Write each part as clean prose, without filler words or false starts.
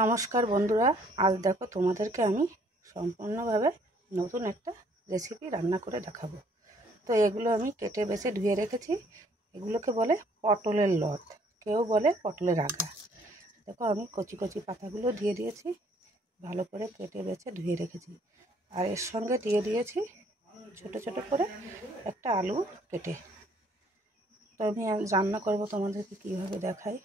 নমস্কার বন্ধুরা, আজ দেখো তোমাদেরকে আমি সম্পূর্ণভাবে নতুন একটা রেসিপি রান্না করে দেখাবো। তো এগুলো আমি কেটে বেছে ধুয়ে রেখেছি। এগুলোকে বলে পটলের লত, কেউ বলে পটলের আগা। দেখো আমি কচি কচি পাতাগুলো দিয়ে দিয়েছি, ভালো করে কেটে বেছে ধুয়ে রেখেছি। আর এর সঙ্গে দিয়ে দিয়েছি ছোট ছোট করে একটা আলু কেটে। তো আমি রান্না করব, তোমাদেরকে কীভাবে দেখাই।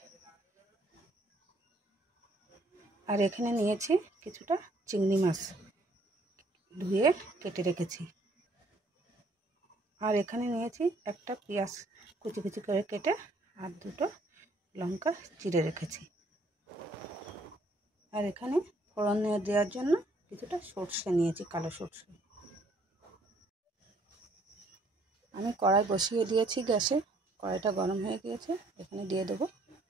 আর এখানে নিয়েছি কিছুটা চিংড়ি মাছ, ধুয়ে কেটে রেখেছি। আর এখানে নিয়েছি একটা পেঁয়াজ কুচি কুচি করে কেটে, আর দুটো লঙ্কা চিড়ে রেখেছি। আর এখানে ফোড়ন দেওয়ার জন্য কিছুটা সর্ষে নিয়েছি, কালো সর্ষে। আমি কড়াই বসিয়ে দিয়েছি গ্যাসে, কড়াইটা গরম হয়ে গিয়েছে। এখানে দিয়ে দেবো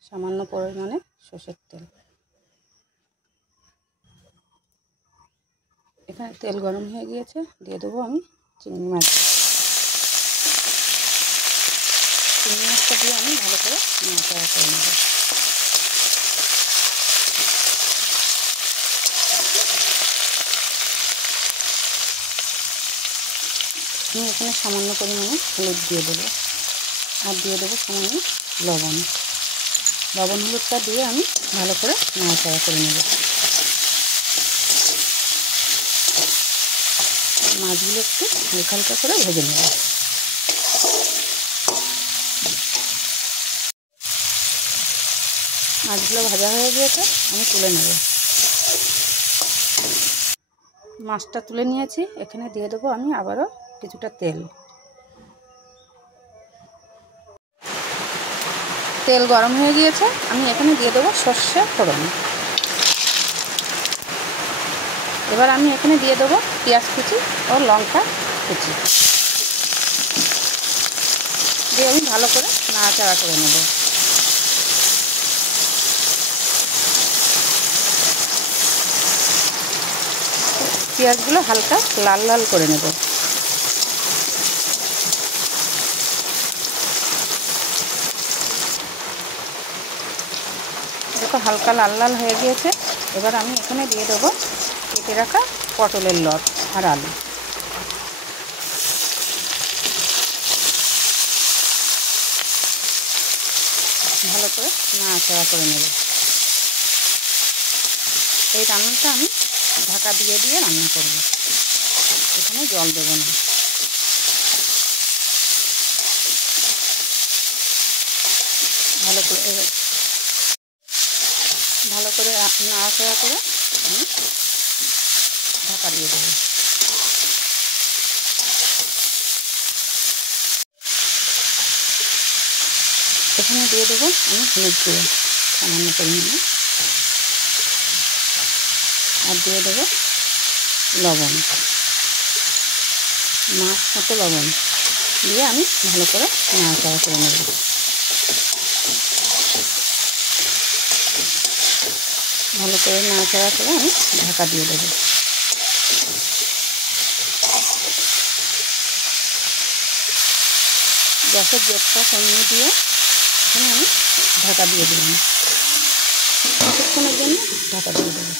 সামান্য পরিমাণে সর্ষের তেল। এখানে তেল গরম হয়ে গিয়েছে, দিয়ে দেবো আমি চিংড়ি মাছ। চিংড়ি মাছটা দিয়ে আমি ভালো করে নাড়াচাড়া করে নেব। আমি এখানে সামান্য পরিমাণে হলুদ দিয়ে দেবো, আর দিয়ে দেবো সামান্য লবণ। হলুদটা দিয়ে আমি ভালো করে নাড়াচাড়া করে নেব। মাছগুলো একটু হালকা হালকা করে ভেজে নেব। মাছগুলো ভাজা হয়ে গিয়েছে, আমি তুলে নেব। মাছটা তুলে নিয়েছি, এখানে দিয়ে দেবো আমি আবারও কিছুটা তেল। তেল গরম হয়ে গিয়েছে, আমি এখানে দিয়ে দেবো সর্ষে ফোড়ন। এবার আমি এখানে দিয়ে দেবো পেঁয়াজ কুচি ও লঙ্কা কুচি, দিয়ে আমি ভালো করে নাড়াচাড়া করে নেব। পেঁয়াজগুলো হালকা লাল লাল করে নেব। দেখো হালকা লাল লাল হয়ে গিয়েছে। এবার আমি এখানে দিয়ে দেবো কেটে রাখা পটলের লত আর আলু। ভালো করে নাড়াচাড়া করে নেব। এই রান্নাটা আমি ঢাকা দিয়ে দিয়ে রান্না করব, এখানে জল দেবো না। ভালো করে নাড়াচাড়া করে আমি ঢাকা দিয়ে দেবো। এখানে দিয়ে দেবো আমি হলুদ গুঁড়ো সামান্য পরিমাণে, আর দিয়ে দেবো লবণ, মাছ মতো লবণ দিয়ে আমি ভালো করে নাড়াচাড়া করে নেব। ভালো করে নাড়াচাড়া করে আমি ঢাকা দিয়ে দেবো। গ্যাসের জলটা কমিয়ে দিয়ে এখানে আমি ঢাকা দিয়ে দিলাম। কিছুক্ষণের জন্য ঢাকা দিয়ে দেবো।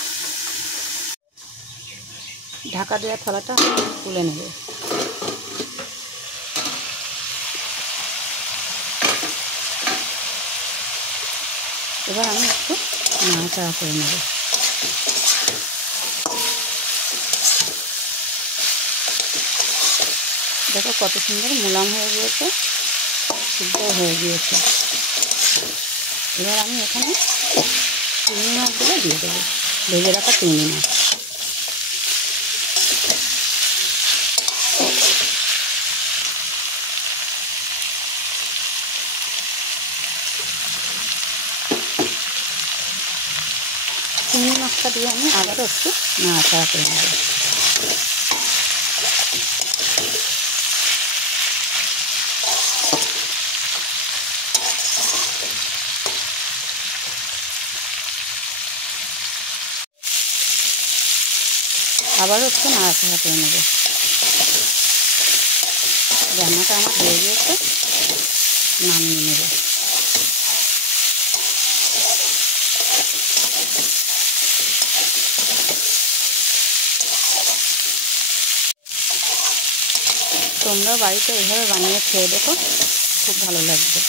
ঢাকা দেওয়া থালাটা তুলে নেব। এবার আমি একটু নাড়াচাড়া করে নেব। দেখো কত সুন্দর মোলাম হয়ে গিয়েছে, সিদ্ধ হয়ে গিয়েছে। এবার আমি এখানে চিংড়ি মাছগুলো দিয়ে দেবো, ভেজে রাখা চিংড়ি মাছ। চিংড়ি মাছটা দিয়ে আমি আবারও একটু নাড়াচাড়া করে নেব। আবারও একটু নাড়াচাড়া করে নেব। রান্নাটা আমার হয়ে গিয়েছে, নামিয়ে নেব। তোমরা বাড়িতে এভাবে বানিয়ে খেয়ে দেখো, খুব ভালো লাগবে।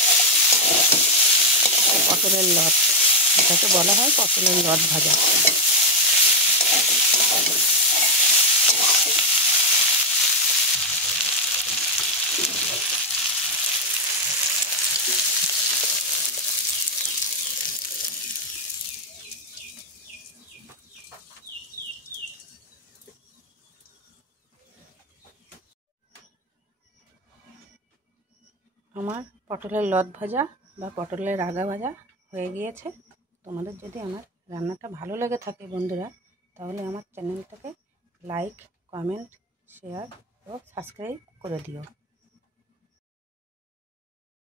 পটলের লট, এটাকে বলা হয় পটলের লট ভাজা। আমার পটলের লট ভাজা বা পটলের আগা ভাজা হয়ে গিয়েছে। তোমাদের যদি আমার রান্নাটা ভালো লেগে থাকে বন্ধুরা, তাহলে আমার চ্যানেলটাকে লাইক, কমেন্ট, শেয়ার ও সাবস্ক্রাইব করে দিও।